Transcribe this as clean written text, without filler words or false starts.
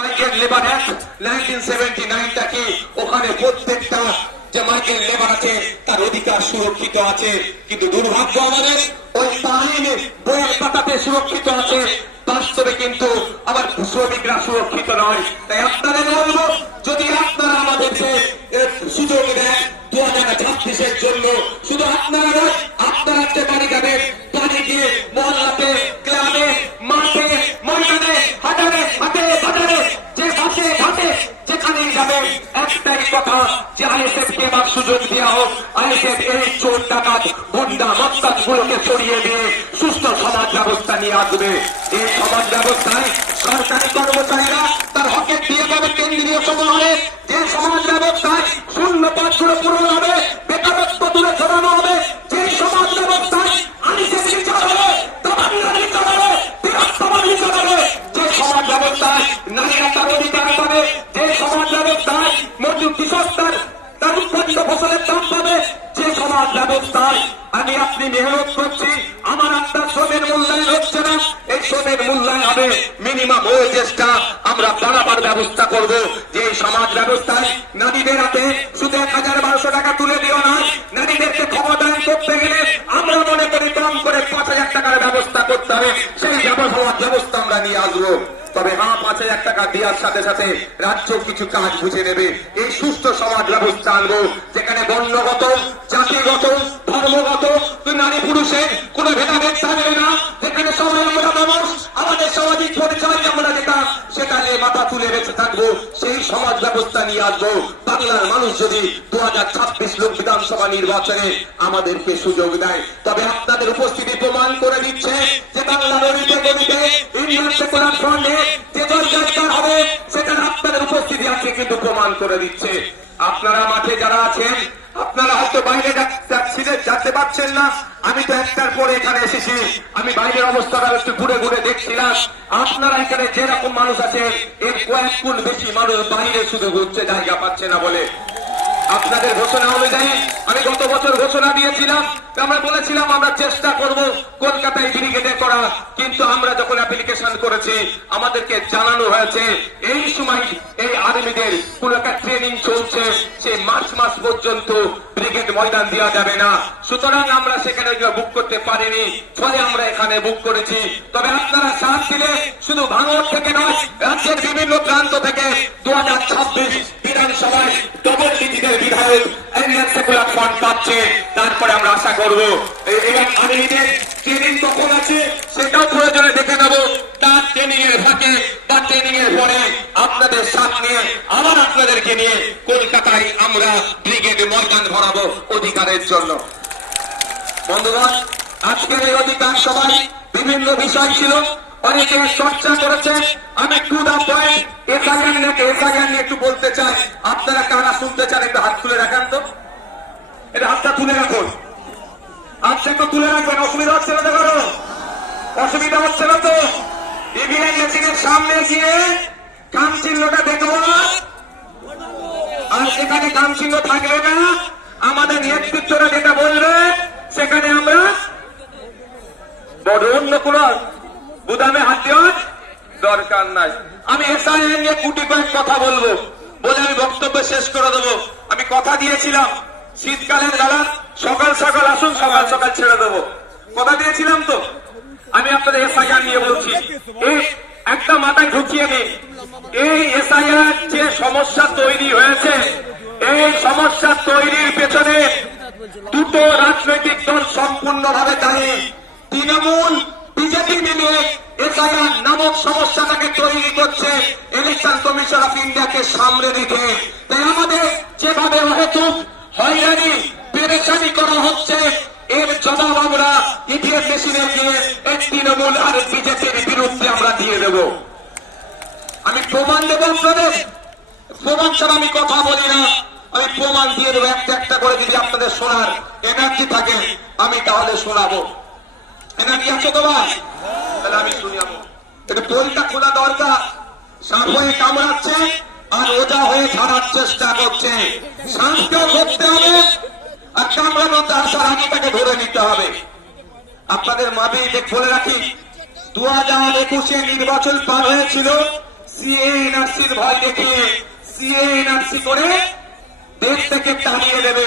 Migrant labour act 1979 কি ওখানে প্রত্যেকটা যে মাইগ্রেন্ট লেবার আছে তার অধিকার সুরক্ষিত আছে, কিন্তু দুর্ভাগ্য আমাদের ওই তালিম বইয়ের পাতাতে সুরক্ষিত আছে, বাস্তবে কিন্তু আবার শ্রমিকরা সুরক্ষিত নয়। তাই আপনারা বলবো, যদি আপনারা আমাদেরকে সুযোগ দেন 2026-এর জন্য, শুধু আপনারা নয়, আপনারা যে বাড়ি যাবেন, বাড়ি গিয়ে মহল্লাতে, ক্লাবে, মাঠে, ময়দানে, হাজারে হাটে বাজারে, যে ঘাটে ঘাটে যেখানেই যাবেন, একটাই কথা যে আইএসএফ কে এবার সুযোগ দেওয়া হোক। আইএসএফ এই চোর ডাকাত গুন্ডা মস্তাদ গুলোকে সরিয়ে দিয়ে সুস্থ সমাজ ব্যবস্থা নিয়ে আসবে। এই সমাজ ব্যবস্থায় সরকারি কর্মচারীরা তার হকের দিয়ে পাবে কেন্দ্রীয় সময়ে, যে সমাজ ব্যবস্থায় শূন্য পদগুলো পূরণ হবে, বেকারত্ব দূরে সরানো হবে, যে সমাজ ব্যবস্থায় আইএসএফ বিচার হবে, তামান্নার বিচার হবে, তিরস্তার বিচার হবে, যে সমাজ ব্যবস্থায় নারীরা তার অধিকার পাবে, যে সমাজ ব্যবস্থায় মজুর কৃষকদের তার উৎপাদিত ফসলের দাম পাবে, যে সমাজ ব্যবস্থায় আমি আপনি মেহনত করছি, আমার আপনার শ্রমের মূল্যায়ন হচ্ছে না, এই শ্রমের মূল্যায়ন হবে, মিনিমাম ওয়েজেসটা আমরা বাড়াবার ব্যবস্থা করব। যে সমাজ ব্যবস্থায় নারীদের হাতে শুধু 1000-1200 টাকা তুলে দেওয়া নয়, নারীদেরকে ক্ষমতায়ন করতে গেলে আমরা মনে করি কম করে 5000 টাকার ব্যবস্থা করতে হবে, সেই ব্যবস্থা আমরা নিয়ে আসবো। তবে 5000 টাকা দেওয়ার সাথে সাথে রাজ্য কিছু কাজ বুঝে নেবে। এই সুস্থ সমাজ ব্যবস্থা আনবো, যেখানে বর্ণগত, জাতিগত, ধর্মগত, নারী পুরুষের কোন ভেদাভেদ থাকবে না, যেখানে সবাই আমরা মানুষ, আমাদের সামাজিক পরিচয় আমরা যেটা সেটা নিয়ে মাথা তুলে বেঁচে থাকবো, সেই সমাজ ব্যবস্থা নিয়ে আসবো। বাংলার মানুষ যদি 2026 লোক বিধানসভা নির্বাচনে আমাদেরকে সুযোগ দেয়, তবে আপনাদের উপস্থিতি প্রমাণ করে দিচ্ছে যে বাংলার অলিতে গলিতে ইন্ডিয়ান সেকুলার ফ্রন্টে যে জয়জয়কার হবে, সেটা আপনাদের উপস্থিতি আছে কিন্তু প্রমাণ করে দিচ্ছে। আপনারা মাঠে যারা আছেন, আপনারা হয়তো বাইরে যেতে পারছেন না, আমি তো একটার পরে এখানে এসেছি, আমি বাইরের অবস্থাটা একটু ঘুরে ঘুরে দেখছিলাম। আপনারা এখানে যেরকম মানুষ আছে, এর কয়েক গুণ বেশি মানুষ বাইরে শুধু ঘুরছে, জায়গা পাচ্ছে না বলে। আপনাদের ঘোষণা অনুযায়ী আমি গত বছর ঘোষণা দিয়েছিলাম, আমরা বলেছিলাম আমরা চেষ্টা করব কলকাতায় ব্রিগেডে করা, কিন্তু আমরা যখন অ্যাপ্লিকেশন করেছি আমাদেরকে জানানো হয়েছে এই সময় এই আর্মিদের কোন একটা ট্রেনিং চলছে, সেই মার্চ মাস পর্যন্ত ব্রিগেড ময়দান দেওয়া যাবে না, সুতরাং আমরা সেখানে বুক করতে পারিনি, ফলে আমরা এখানে বুক করেছি। তবে আপনারা সাথ দিলে শুধু ভাঙড় থেকে নয়, রাজ্যের বিভিন্ন প্রান্ত থেকে 2026 বিধানসভায় ডবল ডিজিটের বিধায়ক ইন্ডিয়ান সেকুলার ফ্রন্ট পাচ্ছে। তারপরে আমরা আশা করবো এবং আর্মিদের ট্রেনিং কখন আছে সেটাও প্রয়োজনে দেখে নেব, তার ট্রেনিং এর ফাঁকে বা ট্রেনিং এর পরে আপনাদের সাথ নিয়ে আবার আপনাদেরকে নিয়ে কলকাতায় আমরা ব্রিগেড ময়দান ভরাবো অধিকারের জন্য। বন্ধুগণ, আজকের এই অধিকার সভায় বিভিন্ন বিষয় ছিল, অনেকে চর্চা করেছে, আমি টু দা পয়েন্ট এসআইআর নিয়ে একটু বলতে চাই। আপনারা কারা শুনতে চান একটু হাত তুলে রাখেন তো, এটা হাতটা তুলে রাখুন, হাতটা একটু তুলে রাখবেন, অসুবিধা হচ্ছে না? দেখো অসুবিধা হচ্ছে না তো? ইভিএম মেশিনের সামনে গিয়ে কাম চিহ্নটা দেখবো, আর সেখানে কাম চিহ্ন থাকবে না, আমাদের নেতৃত্বরা যেটা বলবে সেখানে আমরা বড় অন্য কোন গুদামে হাত দেওয়ার দরকার নাই। আমি এসআইআর নিয়ে কুটি কয়েক কথা বলবো বলে আমি বক্তব্য শেষ করে দেবো। আমি কথা দিয়েছিলাম শীতকালের বেলা সকাল সকাল আসুন, সকাল সকাল ছেড়ে দেবো, কথা দিয়েছিলাম তো। আমি আপনাদের এসআইআর নিয়ে বলছি, এই একটা মাথায় ঢুকিয়ে নিন, এই এসআইআর যে সমস্যা তৈরি হয়েছে, এই সমস্যা তৈরির পেছনে দুটো রাজনৈতিক দল সম্পূর্ণভাবে দায়ী। তৃণমূল বিজেপি মিলে এসআইআর নামক সমস্যাটাকে তৈরি করছে ইলেকশন কমিশন অফ ইন্ডিয়াকে সামনে রেখে। তাই আমাদের যেভাবে অহেতুক হয়রানি পেরেশানি করা হচ্ছে, এর জবাব আমরা ইভিএম মেশিনে গিয়ে এই তৃণমূল আর বিজেপির বিরুদ্ধে আমরা দিয়ে দেব। আমি প্রমাণ দেবো আপনাদের, প্রমাণ ছাড়া আমি কথা বলি না, আমি প্রমাণ দিয়ে দেবো একটা একটা করে। যদি আপনাদের শোনার এনার্জি থাকে আমি তাহলে শোনাবো। এনার্জি আছে তো ভাই? তাহলে আমি শুনাবো। একটু পোলটা খোলা দরকার, সাপ হয়ে কামড়াচ্ছে আর ওজা হয়ে ছাড়ার চেষ্টা করছে, শান্তিও করতে হবে আর কামড়ানোতে আসার আগে তাকে ধরে নিতে হবে। আপনাদের মাঝে বলে রাখি, 2021 নির্বাচন পার হয়েছিল, সিএ এনআরসির ভয় দেখিয়ে সিএ এনআরসি করে দেশ থেকে তাড়িয়ে দেবে